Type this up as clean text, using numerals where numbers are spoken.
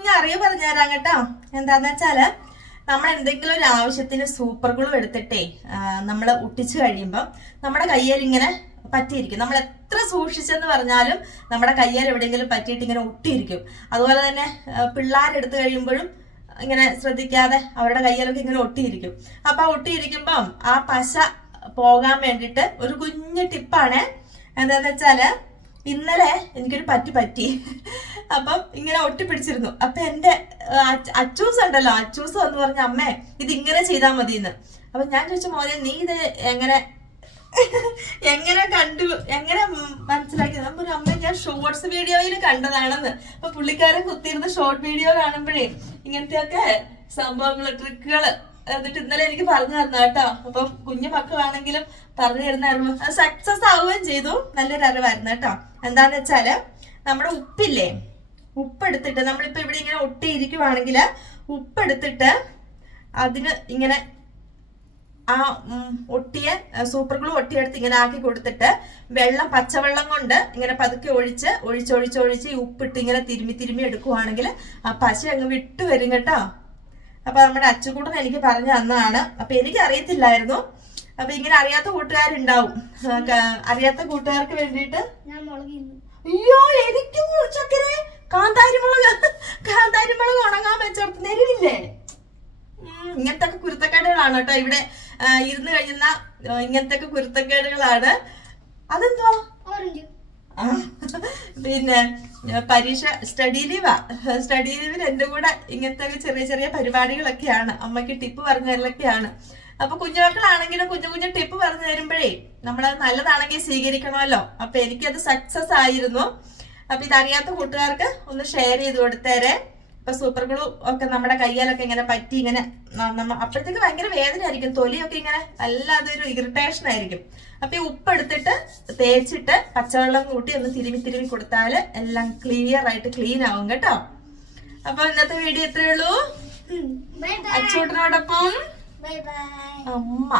കുഞ്ഞറിയ പറഞ്ഞുതരാം കേട്ടോ. എന്താന്ന് വെച്ചാല് നമ്മൾ എന്തെങ്കിലും ഒരു ആവശ്യത്തിന് സൂപ്പർ ഗ്ലൂ എടുത്തിട്ടേ നമ്മൾ ഒട്ടിച്ചു കഴിയുമ്പം നമ്മുടെ കയ്യിൽ ഇങ്ങനെ പറ്റിയിരിക്കും. നമ്മൾ എത്ര സൂക്ഷിച്ചെന്ന് പറഞ്ഞാലും നമ്മുടെ കയ്യിൽ എവിടെയെങ്കിലും പറ്റിയിട്ട് ഇങ്ങനെ ഒട്ടിയിരിക്കും. അതുപോലെ തന്നെ പിള്ളേരെടുത്ത് കഴിയുമ്പോഴും ഇങ്ങനെ ശ്രദ്ധിക്കാതെ അവരുടെ കയ്യിലൊക്കെ ഇങ്ങനെ ഒട്ടിയിരിക്കും. അപ്പൊ ഒട്ടിയിരിക്കുമ്പം ആ പശ പോകാൻ വേണ്ടിയിട്ട് ഒരു കുഞ്ഞു ടിപ്പാണ്. എന്താന്ന് വെച്ചാല് ഇന്നലെ എനിക്കൊരു പറ്റി അപ്പം ഇങ്ങനെ ഒട്ടിപ്പിടിച്ചിരുന്നു. അപ്പൊ എന്റെ അച്ചൂസ് ഉണ്ടല്ലോ, അച്ചൂസ് എന്ന് പറഞ്ഞ അമ്മേ ഇതിങ്ങനെ ചെയ്താൽ മതിയെന്ന്. അപ്പൊ ഞാൻ ചോദിച്ചു, മോനെ നീ ഇത് എങ്ങനെ എങ്ങനെ മനസ്സിലാക്കി? ഒരു അമ്മ ഞാൻ ഷോർട്സ് വീഡിയോയിൽ കണ്ടതാണെന്ന്. അപ്പൊ പുള്ളിക്കാരൻ കുത്തിയിരുന്ന ഷോർട്ട് വീഡിയോ കാണുമ്പോഴേ ഇങ്ങനത്തെയൊക്കെ സംഭവങ്ങള് ട്രിക്കുകള് എന്നിട്ട് ഇന്നലെ എനിക്ക് പറഞ്ഞു തന്നു കേട്ടോ. അപ്പം കുഞ്ഞു മക്കളാണെങ്കിലും പറഞ്ഞു തരുന്ന അറിവ് അത് സക്സസ് ആവുകയും ചെയ്തു. നല്ലൊരു അറിവായിരുന്നു കേട്ടോ. എന്താന്ന് വെച്ചാല് നമ്മുടെ ഉപ്പില്ലേ, ഉപ്പെടുത്തിട്ട് നമ്മളിപ്പോ ഇവിടെ ഇങ്ങനെ ഒട്ടിയിരിക്കുവാണെങ്കിൽ ഉപ്പെടുത്തിട്ട് അതിന് ഇങ്ങനെ ആ ഒട്ടിയ സൂപ്പർ ഗ്ലൂ ഒട്ടിയെടുത്ത് ഇങ്ങനെ ആക്കി കൊടുത്തിട്ട് പച്ചവെള്ളം കൊണ്ട് ഇങ്ങനെ പതുക്കെ ഒഴിച്ച് ഈ ഉപ്പിട്ട് ഇങ്ങനെ തിരുമ്മി എടുക്കുവാണെങ്കിൽ ആ പശ അങ്ങ് വിട്ടു വരും കേട്ടോ. അപ്പൊ നമ്മുടെ അച്ചുകൂട്ടൻ എനിക്ക് പറഞ്ഞു തന്നതാണ്. അപ്പൊ എനിക്ക് അറിയത്തില്ലായിരുന്നു. അപ്പൊ ഇങ്ങനെ അറിയാത്ത കൂട്ടുകാരുണ്ടാവും. അറിയാത്ത കൂട്ടുകാർക്ക് വേണ്ടിയിട്ട് അയ്യോ എനിക്കും ചക്കര കാന്താരിമുളക് ഉണങ്ങാൻ വെച്ചോർത്ത് നെരുവില്ലേ. ഇങ്ങനത്തെ കുരുത്തക്കേടുകളാണ് കേട്ടോ ഇവിടെ ഇരുന്ന് കഴിയുന്ന ഇങ്ങനത്തെ കുരുത്തക്കേടുകളാണ്. അതെന്തുവാ? പിന്നെ പരീക്ഷ സ്റ്റഡി ലീവിൽ എന്റെ കൂടെ ഇങ്ങനത്തെ ചെറിയ ചെറിയ പരിപാടികളൊക്കെയാണ്. അമ്മയ്ക്ക് ടിപ്പ് പറഞ്ഞു തരലൊക്കെയാണ്. അപ്പൊ കുഞ്ഞുമക്കളാണെങ്കിലും കുഞ്ഞു ടിപ്പ് പറഞ്ഞു തരുമ്പോഴേ നമ്മളത് നല്ലതാണെങ്കിൽ സ്വീകരിക്കണമല്ലോ. അപ്പൊ എനിക്കത് സക്സസ് ആയിരുന്നു. അപ്പൊ ഇതറിയാത്ത കൂട്ടുകാർക്ക് ഒന്ന് ഷെയർ ചെയ്ത് കൊടുത്തേരെ. ഇപ്പൊ സൂപ്പർ ഗ്ലൂ ഒക്കെ നമ്മുടെ കയ്യിലൊക്കെ ഇങ്ങനെ പറ്റി ഇങ്ങനെ അപ്പോഴത്തേക്ക് ഭയങ്കര വേദനയായിരിക്കും. തൊലിയൊക്കെ ഇങ്ങനെ അല്ലാതൊരു ഇറിറ്റേഷൻ ആയിരിക്കും. അപ്പൊ ഈ ഉപ്പെടുത്തിട്ട് തേച്ചിട്ട് പച്ചവെള്ളം കൂട്ടി ഒന്ന് തിരുമി കൊടുത്താല് എല്ലാം ക്ലിയർ ആയിട്ട് ക്ലീൻ ആവും കേട്ടോ. അപ്പൊ ഇന്നത്തെ വീഡിയോ ഇത്രയേ ഉള്ളൂ. അച്ചൂട്ടനോടൊപ്പം അമ്മ